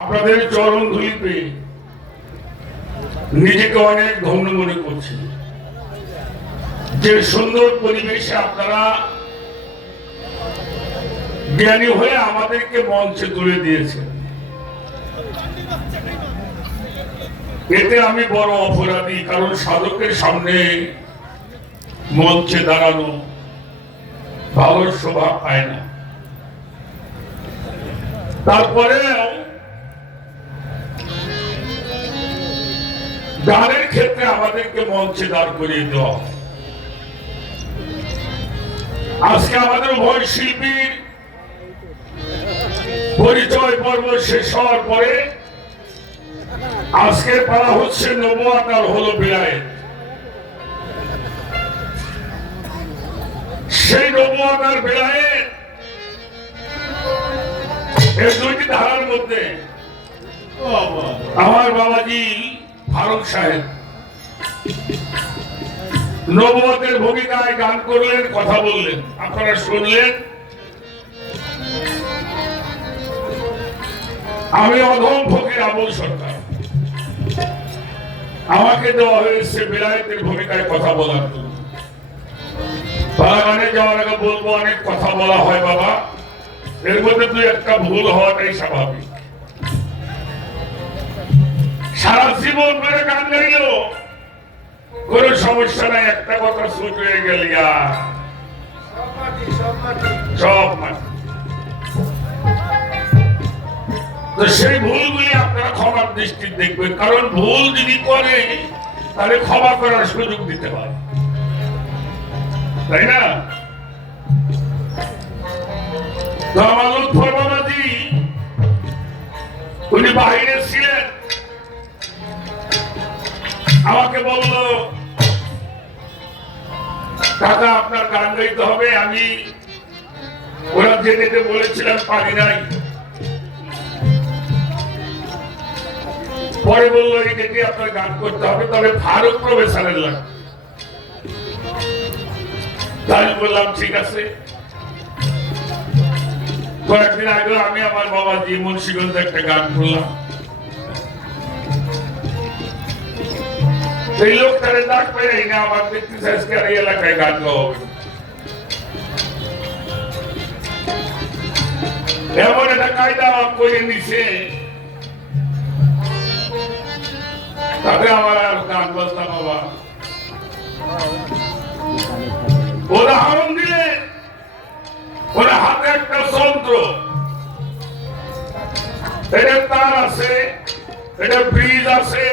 আপনাদের চরণ ধুলিতে নিজেকে অনেক ধন্য মনে করছি যে সুন্দর পরিবেশে আপনারা জ্ঞানী হয়ে আমাদেরকে মঞ্চে তুলে দিয়েছেন। এতে আমি বড় অপরাধী, কারণ সাধকের সামনে মঞ্চে দাঁড়ানো ভালো শোভা পায় না। তারপরেও গানের ক্ষেত্রে আমাদেরকে মঞ্চে দাঁড় করিয়ে দেওয়া হয়। আজকে আমাদের উভয় শিল্পীর পরিচয় পর্ব শেষ হওয়ার পরে আজকে পালা হচ্ছে নবুয়াত আর হলো বেলায়েত। সেই নবুয়াত আর বেলায়েত এই দুইটি ধারার মধ্যে আমার বাবাজি ফারুক সাহেব নবুয়াতের ভূমিকায় গান করলেন, কথা বললেন, আপনারা শুনলেন। আমি অধম ফকির আবুল সরকার, আমাকে দেওয়া হয়েছে বেলায়েতের ভূমিকায় কথা বলার জন্য। বাগানে যাওয়ার আগে বলবো, অনেক কথা বলা হয় বাবা, এর মধ্যে দুই একটা ভুল হওয়াটাই স্বাভাবিক। সারা জীবন ধরে গান গাইলেও কোনো সমস্যা নাই, একটা কথা ছুট হয়ে গেল সব মাটি। তো সেই ভুলগুলি আপনারা ক্ষমার দৃষ্টি দেখবেন, কারণ ভুল যদি করে তাহলে ক্ষমা করার সুযোগ দিতে হয়, তাই না? তো আমার লুৎফর বাবাজি উনি বাহিরে ছিলেন, আমাকে বলল কাকা আপনার গান গাইতে হবে। আমি ওরা যেতে বলেছিলাম, পারি নাই। পরে বললো এই ডেকে আপনার গান করতে হবে, তবে ফারুক প্রফেসরের লাগবে। তাই বললাম ঠিক আছে। কয়েকদিন আগে আমি আমার বাবাজি মুন্সিগঞ্জে একটা গান করলাম। এই লোকটারে ডাক পাই না, আমার দেখতেছে আজকে আর এই এলাকায় গান গাওয়া হবে। এমন একটা কায়দা আমার করে নিছে, তাতে আমার আর গান বাজতাম বাবা। উদাহরণ দিলে ওরা হাতে একটা যন্ত্র, এটা তার আছে, এটা ব্রিজ আছে,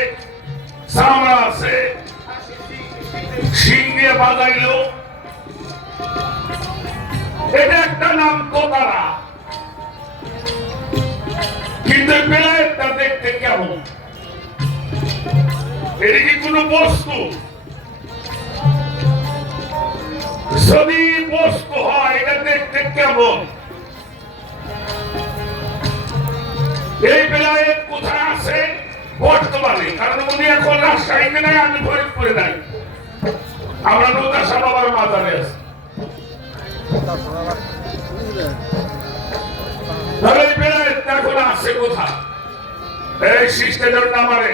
চামড়া আছে, শিং দিয়ে বাজাইলো, এটা একটা নাম তোতারা। কিন্তু বেলায়েতটা দেখতে কেমন? এটা কি কোনো বস্তু? যদি বস্তু হয় এটা দেখতে কেমন? এই বেলায়েত কোথায় আছে বর্তমানে? কারণ উনি এখন রাজশাহীতে নাই, আমি ফরিদপুরে নাই, আমরা নৌদাসা বাবার মাজারে আছি। তাহলে এই বেলায়েত এখন আছে কোথায়? এই সিস্টেমের নামারে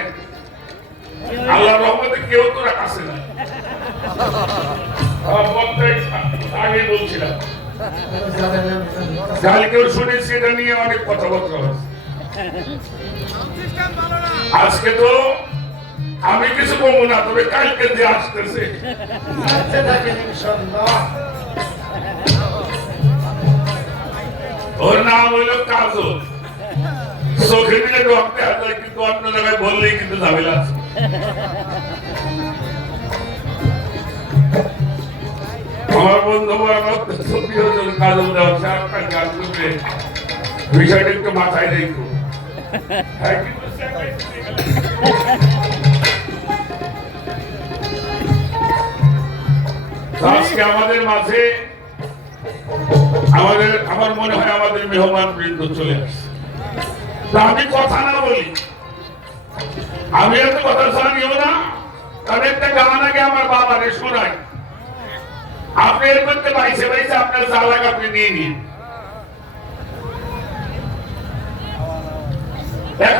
আল্লাহর রহমতে কেউ তো রাখাছে না। আগে বলছিলাম কালকেও শুনেছি, এটা নিয়ে অনেক কথাবার্তা হচ্ছে। আজকে তো আমি কিছু বলবো না, তবে কালকে যে আসতেছে ওর নাম হইল কাজল। চোখে দিলে ঢুকতে আসে, কিন্তু অন্য জায়গায় বললেই কিন্তু ঝামেলা আছে। আমার বন্ধু কাজল দেওয়া গান করবে, বিষয়টা একটু মাথায় রেখো। আজকে আমাদের মাঝে আমার মনে হয় আমাদের মেহমান বৃন্দ চলে আসছে। আমি কথা না বলি, আমি এত কথা জানিও না, তবে একটা গান আগে আমার বাবারে শোনাই। আপনি এর মধ্যে বাইসে বাইসে আপনার জালাক আপনি নিয়ে নিন।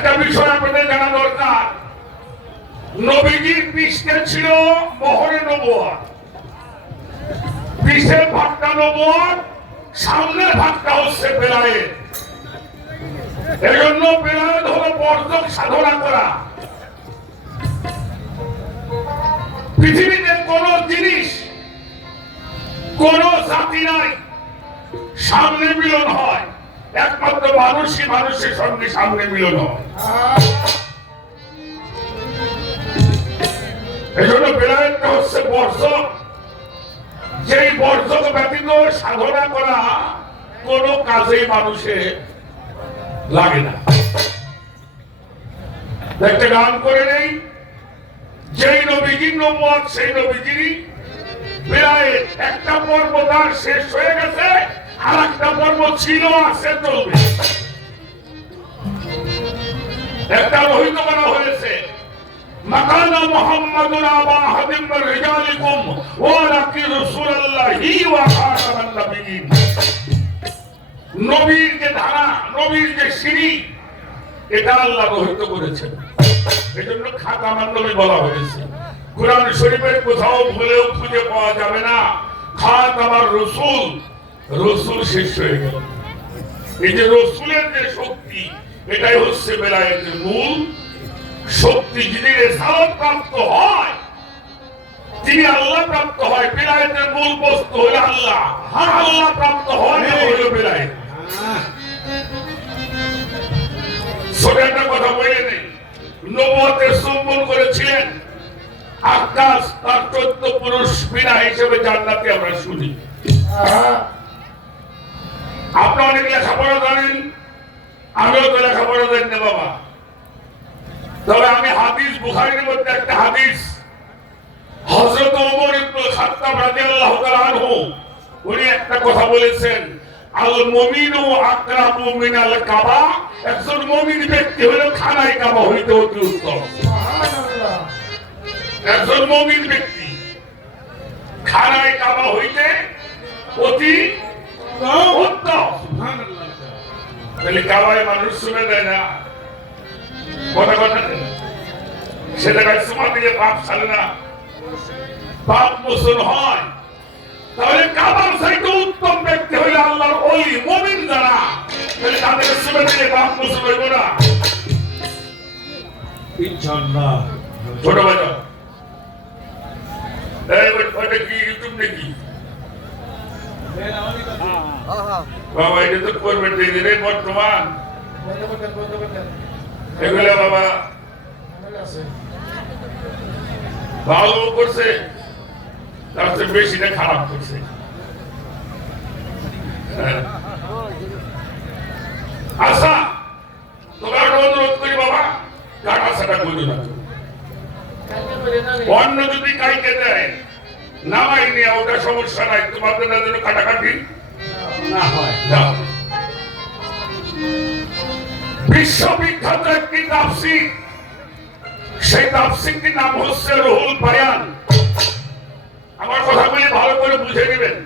একটা বিষয় আপনাদের জানা দরকার, নবীজির পৃষ্ঠে ছিল মোহরে নবুয়ত, পিছের ভাগটা নবুয়ত, সামনের ভাগটা হচ্ছে বেলায়েত। এজন্য বেলায়েত হলো বর্জক সাধনা করা। পৃথিবীতে কোন জিনিস, কোন জাতি নাই সামনে মিলন হয়, একমাত্র মানুষই মানুষের সঙ্গে সামনে মিলন হয়। এজন্য বেলায়েতটা হচ্ছে বর্জক, যেই বর্জক ব্যতীত সাধনা করা কোন কাজেই মানুষের লাগে না। একটা গান করে নেই, যেই নবীজির নবুয়ত সেই নবীজিরই বেলায়েত। একটা পর্ব তার শেষ হয়ে গেছে, আর একটা পর্ব ছিল, আছে, চলবে। একটা রহিত করা হয়েছে, মাকানা মুহাম্মাদুন আবা আহাদিম মির রিজালিকুম ওয়ালাকিন রাসূলুল্লাহি ওয়া খাতামান নবিয়্যিন। নবীর যে ধারা, নবীর যে সিঁড়ি, এটা আল্লাহ রহিত করেছেন, এজন্য খাতামান নবী বলা হয়েছে। কুরআন শরীফের কোথাও ভুলেও খুঁজে পাওয়া যাবে না খাতামার রাসূল, রাসূল শেষ হয়ে গেল। এই যে রাসূলের যে শক্তি, এটাই হচ্ছে বেলায়েতের মূল শক্তি। যিনি রিসালাত প্রাপ্ত হয়, তিনি আল্লাহ প্রাপ্ত হয়। বেলায়েতের মূল বস্তু হলো আল্লাহ, আর আল্লাহ প্রাপ্ত হয় হলো বেলায়েত। ছোট একটা কথা বলে নেই, নবুয়তের সম্মান করেছিলেন আকাশ, তার 14 পুরুষ বিনা হিসেবে জান্নাতে আমরা শুনি। আপনি অনেক লেখাপড়া জানেন, আমিও তো লেখাপড়া জানি না বাবা, তবে আমি হাদিস, বুখারীর মধ্যে একটা হাদিস, হযরত ওমর ইবনে খাত্তাব রাদিয়াল্লাহু তাআলা আনহু উনি একটা কথা বলেছেন, আল মুমিনু আকরাবু মিনাল কাবা। একজন মুমিন ব্যক্তি হলো খানায় কাবা হইতে অতি উত্তম। সুবহানাল্লাহ। একজন মুমিন ব্যক্তি খানায় কাবা হইতে অতি উত্তম। সুবহানাল্লাহ। তাহলে কাবায় মানুষ শুনে দেয় না, কথা কথা সেটা সুমা দিয়ে পাপ ছাড়ে না, পাপ মোচন হয়। তাহলে কাবার চাইতে উত্তম ব্যক্তি হইলে আল্লাহর ওলি মুমিন যারা, তাহলে তাদের সুমা দিয়ে পাপ মোচন হইব না ইনশাআল্লাহ। ছোট বাজা এই ওইটা কি ইউটিউব নাকি বাবা? এটা তো করবেন রে বর্তমান এগুলা বাবা ভালো করছে, তার চেয়ে বেশিটা খারাপ করছে। আচ্ছা, তোমার অনুরোধ করি বাবা, কাটা ছাটা করি না। অন্য যদি কাইকে দেয় নামাই নিয়ে, ওটা সমস্যা নাই, তোমাদের জন্য কাটাকাটি না হয়। বিশ্ববিখ্যাত একটি তাফসীর, সেই তাফসীরটির নাম হচ্ছে রুহুল বায়ান। আমার কথাগুলি ভালো করে বুঝে নেবেন।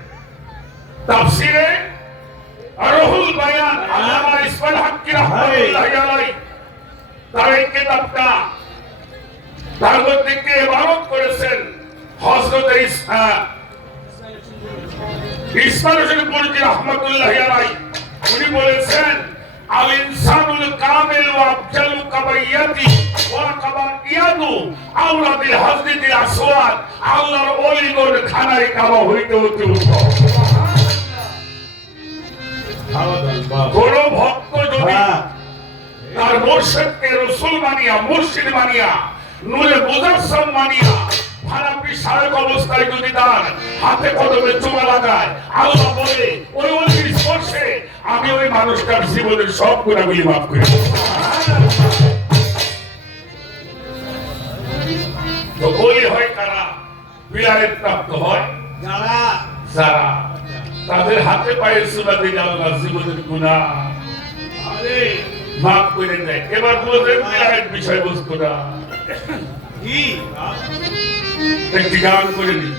তাফসীরে রুহুল বায়ান আল্লামা ইসমাইল হাক্কি রাহমাতুল্লাহি আলাইহি তার এই কিতাবটা, তার মধ্যে একটি ইবারত করেছেন হযরত ইসমাইল হোসেন বুরজি রাহমাতুল্লাহি আলাইহি। উনি বলেছেন, আল ইনসানুল কামিল ওয়া আফজালু কাবাইয়াতি ওয়া কাবাইয়াতু আওলাদিল হাজরিতিল আসওয়াদ। আল্লাহর ওলিগণ খানায় কাবা হইতে অতি উত্তম। সুবহানাল্লাহ। কোন ভক্ত যদি তার মুর্শিদকে রাসূল মানিয়া, মুর্শিদ মানিয়া, নূরে মুজাসসাম মানিয়া, ফারাপি সারেক অবস্থায় যদি তার হাতে কদমে চুমা লাগায়, আল্লাহ বলে ওই ওলির স্পর্শে আমি ওই মানুষটার জীবনের সব গুনাহগুলি মাফ করে দেব। তো ওলি হয় কারা? বেলায়েত প্রাপ্ত হয় যারা, যারা তাদের হাতে পায়ে চুমা দিলে আল্লাহ জীবনের গুনাহ মাফ করে দেয়। এবার বুঝলেন বেলায়েত বিষয়বস্তুটা কি? একটি গান করে দিই।